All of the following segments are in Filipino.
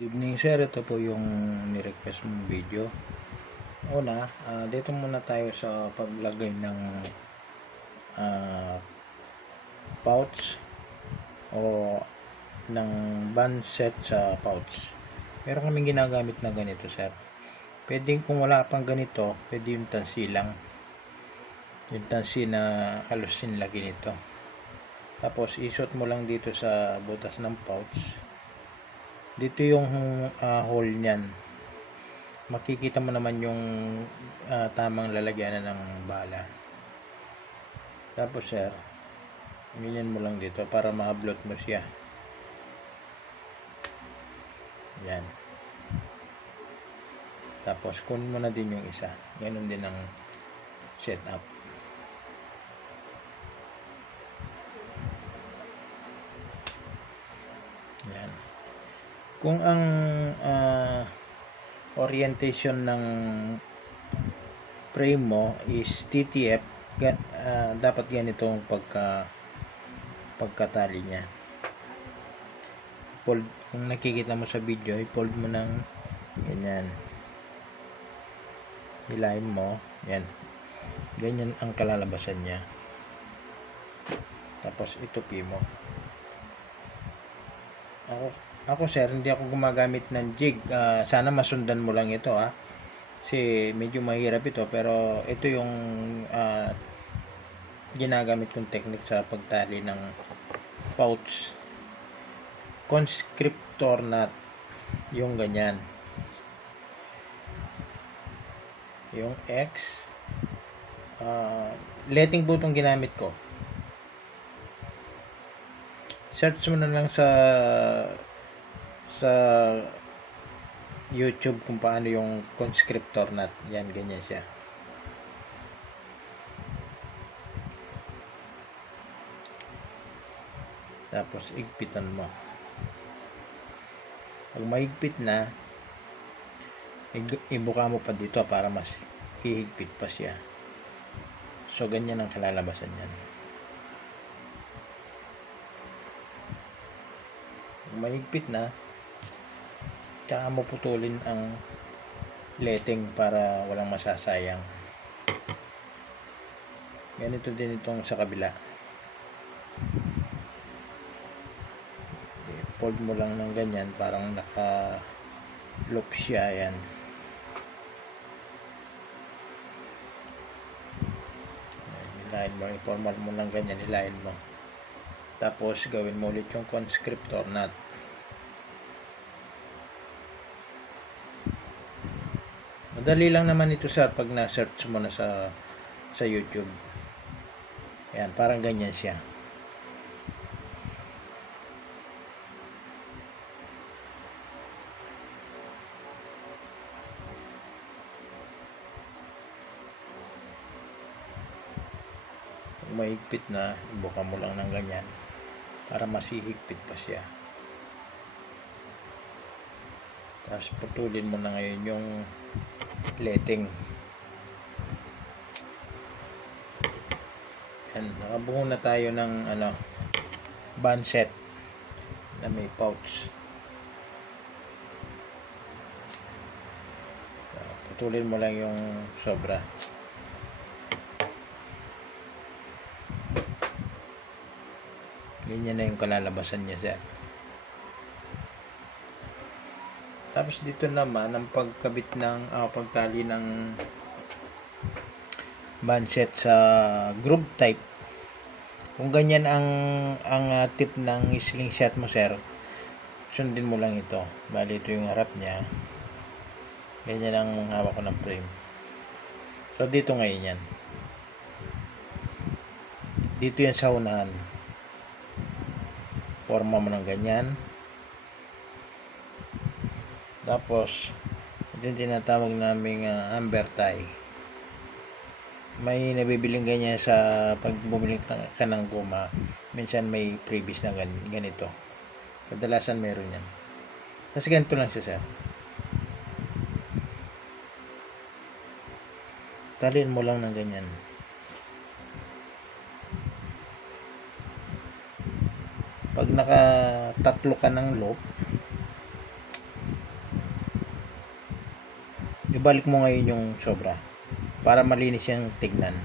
Good evening sir, ito po yung nirequest mong video. Una, ah, dito muna tayo sa paglagay ng ah, pouch o ng band set sa pouch. Meron kaming ginagamit na ganito sir. Pwedeng kung wala pang ganito, pwede yung tansi lang. Yung tansi na halos sinlagi nito. Tapos isot mo lang dito sa butas ng pouch dito yung ah, hole niyan. Makikita mo naman yung ah, tamang lalagyanan ng bala. Tapos sir ganyan mo lang dito para ma-upload mo siya. Yan. Tapos kunin mo na din yung isa. Ganun din ang setup yan kung ang ah, orientation ng frame mo is TTF ga- ah, dapat ganito ang pagka pagkatali niya. Fold kung nakikita mo sa video i-fold mo ng ganyan. Hilahin mo yan. Ganyan ang kalalabasan niya. Tapos itupi mo. Ako ako sir, hindi ako gumagamit ng jig. Ah, sana masundan mo lang ito ha. Kasi medyo mahirap ito pero ito yung ah, ginagamit kong technique sa pagtali ng pouch. Conscriptor knot. Yung ganyan. Yung X. Ah, letting po itong ginamit ko. Search mo na lang sa sa YouTube kung paano yung conscriptor nut. Yan, ganyan siya. Tapos, igpitan mo. Pag maigpit na, ibuka mo pa dito para mas hihigpit pa siya. So, ganyan ang kalalabasan yan. Pag mahigpit na, tsaka mo putulin ang letting para walang masasayang. Ganito din itong sa kabila. Fold mo lang ng ganyan, parang naka loop siya, yan. Ayan, Hilahin mo, i-formal mo ng ganyan, hilahin mo. Tapos, gawin mo ulit yung conscriptor knot. Madali lang naman ito sir pag na-search mo na sa sa YouTube. Ayan, parang ganyan siya. Mahigpit na, ibuka mo lang ng ganyan para masihigpit pa siya. Tapos putulin mo na ngayon yung letting. Yan, nakabuo na tayo ng ano, band set na may pouch. Ah, Putulin mo lang yung sobra. Ganyan na yung kalalabasan niya, sir. Tapos dito naman, ang pagkabit ng, ah, pagtali ng bandset sa group type. Kung ganyan ang ang ah, tip ng slingshot mo, sir, sundin mo lang ito. Bali, ito yung harap niya. Ganyan ang hawak ko ng frame. So, dito ngayon yan. Dito yan sa unahan. Forma mo ng ganyan. Tapos, ito yung tinatawag naming uh, amber tie. May nabibiling ganyan sa pag bumili ka ng guma. Minsan may previous na gan- ganito. Kadalasan meron yan. Kasi ganito lang siya, sir. Talin mo lang ng ganyan. Pag nakatatlo ka ng loop, ibalik mo ngayon yung sobra para malinis yung tignan.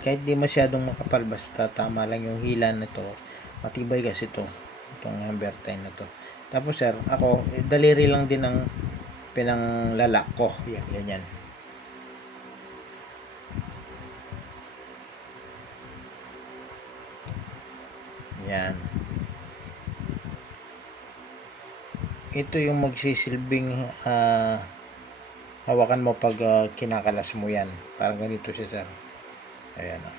Kahit di masyadong makapal basta tama lang yung hila nito matibay kasi to itong number 10 na to. Tapos sir ako eh, daliri lang din ang pinanglalak ko. Yan ganyan yan ito yung magsisilbing ah, hawakan mo pag ah, kinakalas mo yan. Parang ganito siya sir. Ayan ah.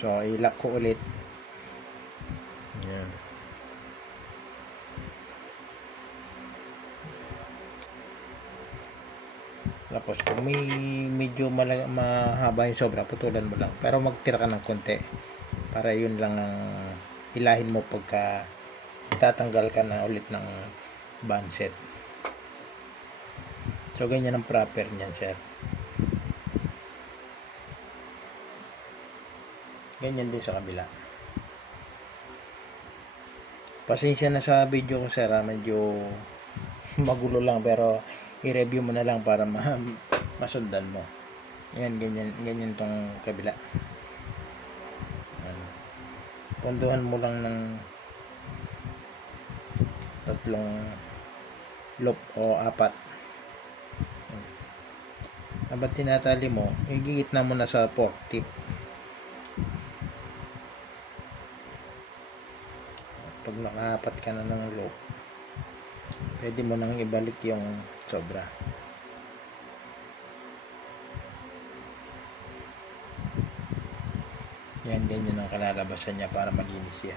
so ilak ko ulit. Yan tapos kung may medyo mala- mahaba yung sobra putulan mo lang. Pero magtira ka ng konti para yun lang ang ilahin mo pagka tatanggal ka na ulit ng band set. So ganyan ang proper niyan sir. Ganyan din sa kabila. Pasensya na sa video ko sir ah, medyo magulo lang pero i-review mo na lang para ma masundan mo. Yan ganyan ganyan tong kabila. Pondohan mo lang ng tatlong loop o apat. Habang tinatali mo igigit na mo na sa fork tip. Pag nakahapat ka na ng loop pwede mo nang ibalik yung sobra yan din yun ang kalalabasan niya para maglinis siya.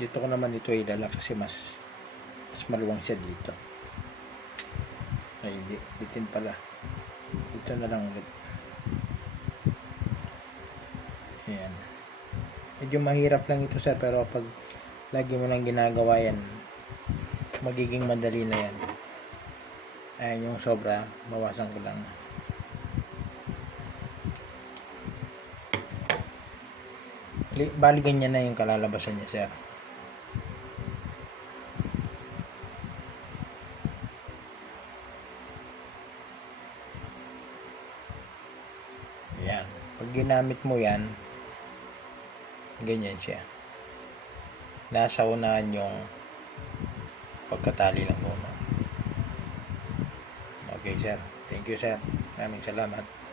Dito ko naman ito ilala kasi mas mas maluwang siya dito. Ay hindi bitin pala. Dito na lang ulit. Ayan medyo mahirap lang ito sir pero pag lagi mo lang ginagawa yan magiging madali na yan. Ayan yung sobra bawasan ko lang. Li- bali ganyan na yung kalalabasan niya sir. Ayan. Pag ginamit mo yan, ganyan siya. Nasa unahan yung pagkatali lang muna. Okay, sir. Thank you, sir. Maraming salamat.